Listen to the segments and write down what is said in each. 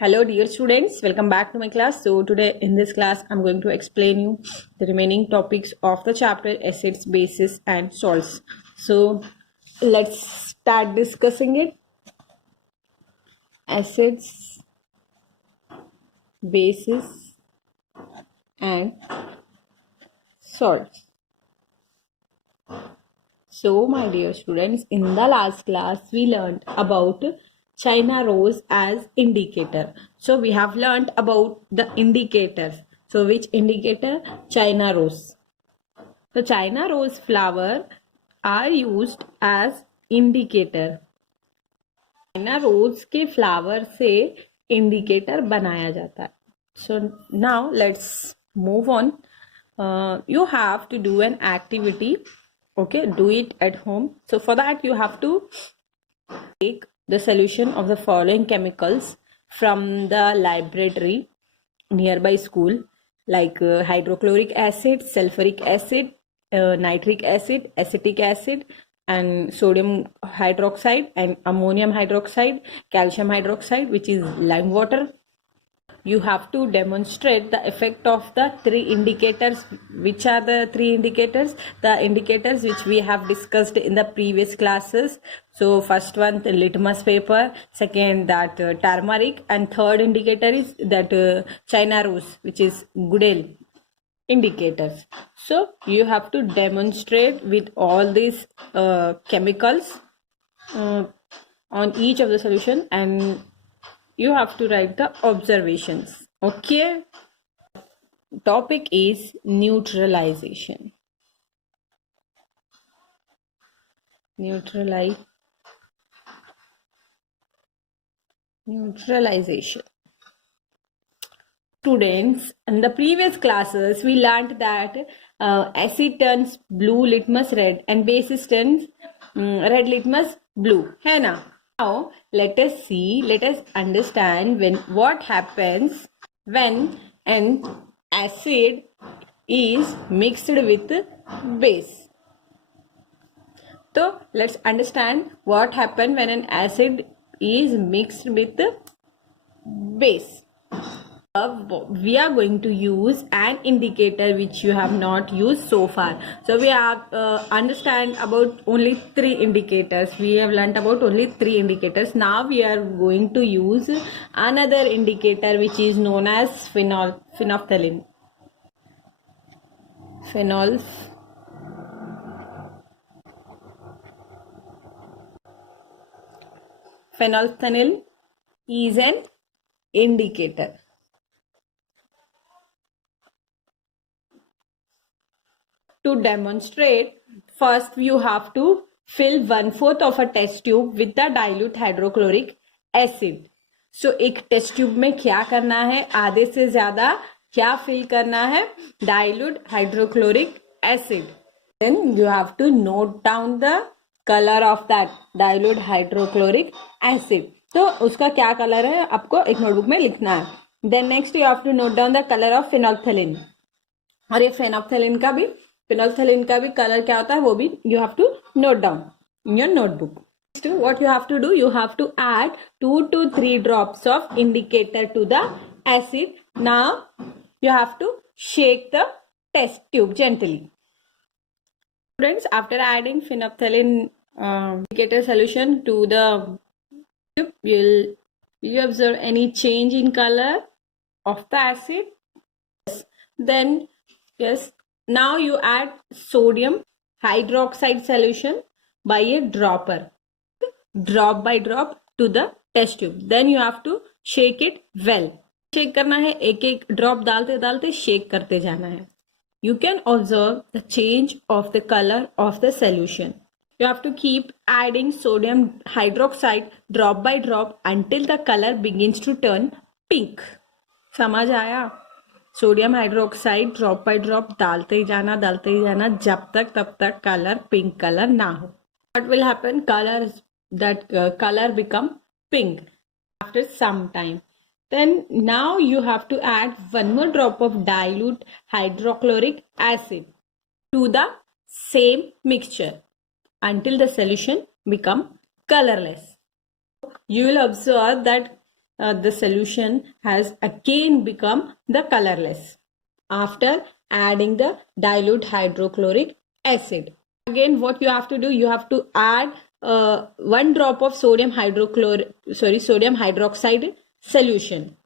Hello dear students, welcome back to my class. So today in this class I'm going to explain you the remaining topics of the chapter acids, bases and salts. So let's start discussing it. Acids, bases and salts. So my dear students, in the last class we learned about China rose as indicator. So we have learned about the indicators. So which indicator? China rose. The China rose flower are used as indicator. China rose के flower से indicator बनाया जाता है. So now let's move on. You have to do an activity. Okay, do it at home. So for that you have to take the solution of the following chemicals from the laboratory nearby school, like hydrochloric acid, sulfuric acid, nitric acid, acetic acid, and sodium hydroxide and ammonium hydroxide, calcium hydroxide, which is lime water. You have to demonstrate the effect of the three indicators. Which are the three indicators? The indicators which we have discussed in the previous classes. So first one, the litmus paper, second that turmeric, and third indicator is that China rose, which is Goodale indicators. So you have to demonstrate with all these chemicals on each of the solution, and you have to write the observations. Okay. Topic is neutralization. Neutralization. Students, in the previous classes we learned that acid turns blue litmus red and base turns red litmus blue, है ना? Now let us understand what happens when an acid is mixed with base. So let's understand what happens when an acid is mixed with base. We are going to use an indicator which you have not used so far. So we have understand about only three indicators. We have learnt about only three indicators. Now we are going to use another indicator which is known as phenolphthalein. Phenolphthalein is an indicator. To demonstrate, first you have to fill 1/4 of a test tube with the dilute hydrochloric acid. So एक test tube में क्या करना है? आधे से ज्यादा क्या fill करना है? Dilute hydrochloric acid. Then you have to note down the color of that dilute hydrochloric acid. तो उसका क्या कलर है आपको एक नोटबुक में लिखना है. Then next you have to note down the color of phenolphthalein. और ये phenolphthalein का भी कलर क्या होता है वो भी you have to note down in your notebook. Next, what you have to do, you have to add 2 to 3 drops of indicator to the acid. Now you have to shake the test tube gently. Students, after adding phenolphthalein indicator solution to the tube, will you observe any change in color of the acid? Yes. Then yes. Now you add sodium hydroxide solution by a dropper, drop by drop to the test tube. Then you have to shake it well. Shake करना है, एक एक drop डालते डालते shake करते जाना है. You can observe the change of the color of the solution. You have to keep adding sodium hydroxide drop by drop until the color begins to turn pink. समझ आया? Sodium hydroxide drop by drop डालते ही जाना जब तक तब तक colour pink colour ना हो. What will happen? Color become pink after some time. Then now you have to add 1 more drop of dilute hydrochloric acid to the same mixture until the solution become colorless. You will observe that the solution has again become the colorless after adding the dilute hydrochloric acid. Again, what you have to do, you have to add 1 drop of sodium hydroxide solution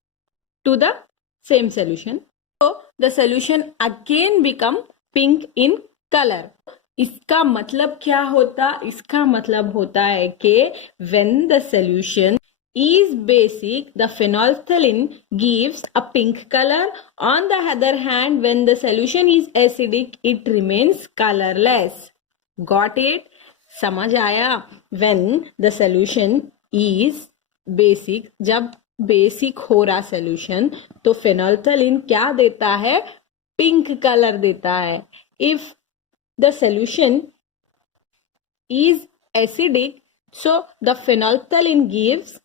to the same solution. So the solution again become pink in color. इसका मतलब क्या होता? इसका मतलब होता है कि when the solution is basic, the phenolphthalein gives a pink color. On the other hand, when the solution is acidic, it remains colorless. Got it? समझ आया? When the solution is basic, जब बेसिक हो रहा solution तो phenolphthalein क्या देता है? Pink colour देता है. If the solution is acidic, so the phenolphthalein gives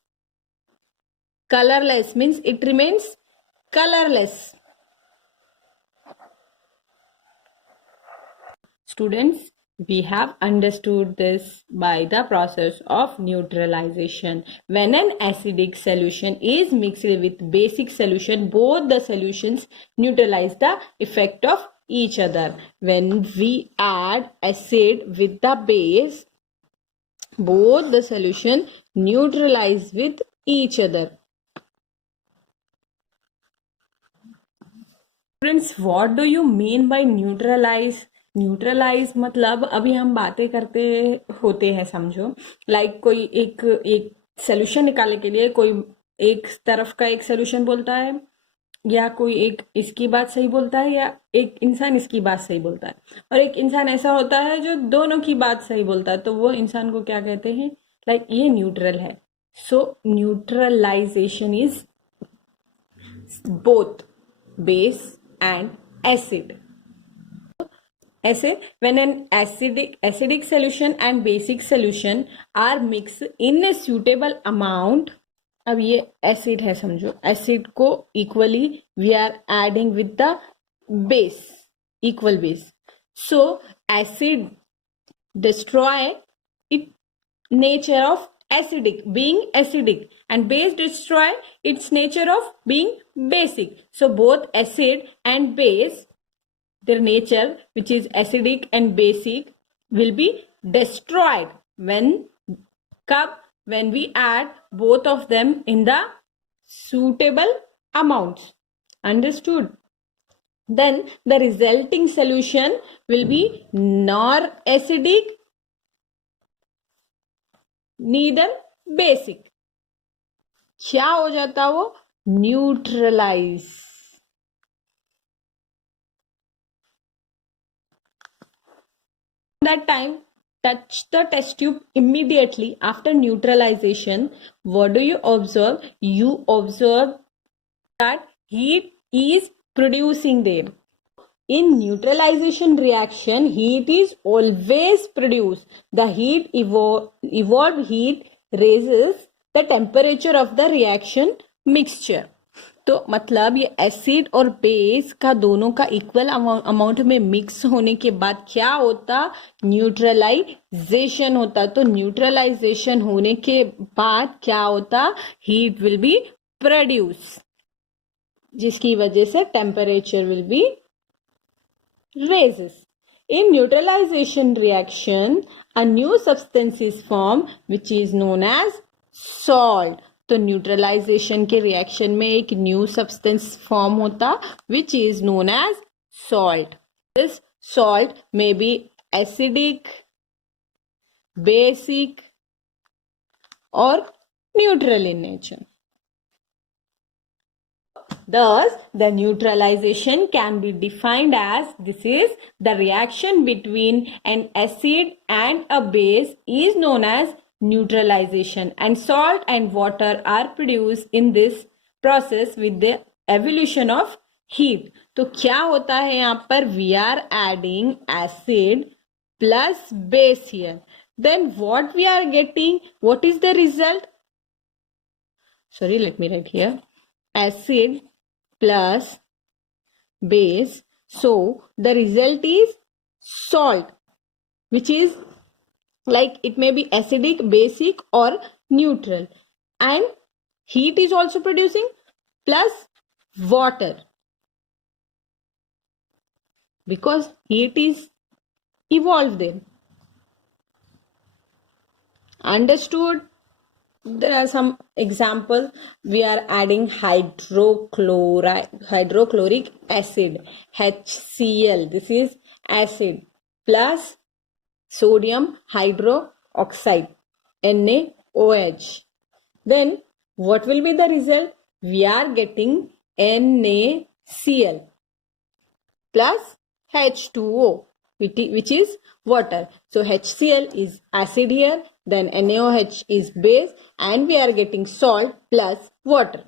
colorless, means it remains colorless. Students, we have understood this by the process of neutralization. When an acidic solution is mixed with basic solution, both the solutions neutralize the effect of each other. When we add acid with the base, both the solution neutralize with each other. Students, what do you mean by neutralize? Neutralize मतलब अभी हम बातें करते होते हैं, समझो like कोई एक सोल्यूशन निकालने के लिए कोई एक तरफ का एक सोल्यूशन बोलता है, या कोई एक इसकी बात सही बोलता है, या एक इंसान इसकी बात सही बोलता है, और एक इंसान ऐसा होता है जो दोनों की बात सही बोलता है, तो वो इंसान को क्या कहते हैं? लाइक ये न्यूट्रल है. So neutralization is both base and acid. ऐसे when an acidic solution and basic solution are mixed in a suitable amount. अब ये एसिड है समझो, एसिड को equally we are adding with the base, equal base. So acid destroy it nature of acidic, being acidic, and base destroy its nature of being basic. So both acid and base, their nature which is acidic and basic, will be destroyed when we add both of them in the suitable amounts. Understood? Then the resulting solution will be nor acidic neither basic. क्या हो जाता वो? Neutralise. That time, touch the test tube immediately after neutralization. What do you observe? You observe that heat is producing there. In neutralization reaction, heat is always produced. The evolved heat raises the temperature of the reaction mixture. तो मतलब ये acid और base का दोनों का equal amount में mix होने के बाद क्या होता? न्यूट्रलाइजेशन होता. तो न्यूट्रलाइजेशन होने के बाद क्या होता? हीट विल बी प्रोड्यूस, जिसकी वजह से temperature will be raises. In neutralization reaction, a new substance is formed which is known as salt. तो न्यूट्रलाइजेशन के रिएक्शन में एक न्यू सब्सटेंस फॉर्म होता which is known as salt. This salt may be acidic, basic और neutral in nature. Thus, the neutralization can be defined as this is the reaction between an acid and a base is known as neutralization, and salt and water are produced in this process with the evolution of heat. तो क्या होता है यहाँ पर? We are adding acid plus base here. Then what we are getting? What is the result? Sorry, let me write here. Acid plus base. So the result is salt, which is like it may be acidic, basic or neutral. And heat is also producing plus water, because heat is evolved there. Understood? There are some examples. We are adding hydrochloric acid, HCl. This is acid plus sodium hydroxide, NaOH. Then what will be the result? We are getting NaCl plus H2O, which is water. So HCl is acid here, then NaOH is base, and we are getting salt plus water.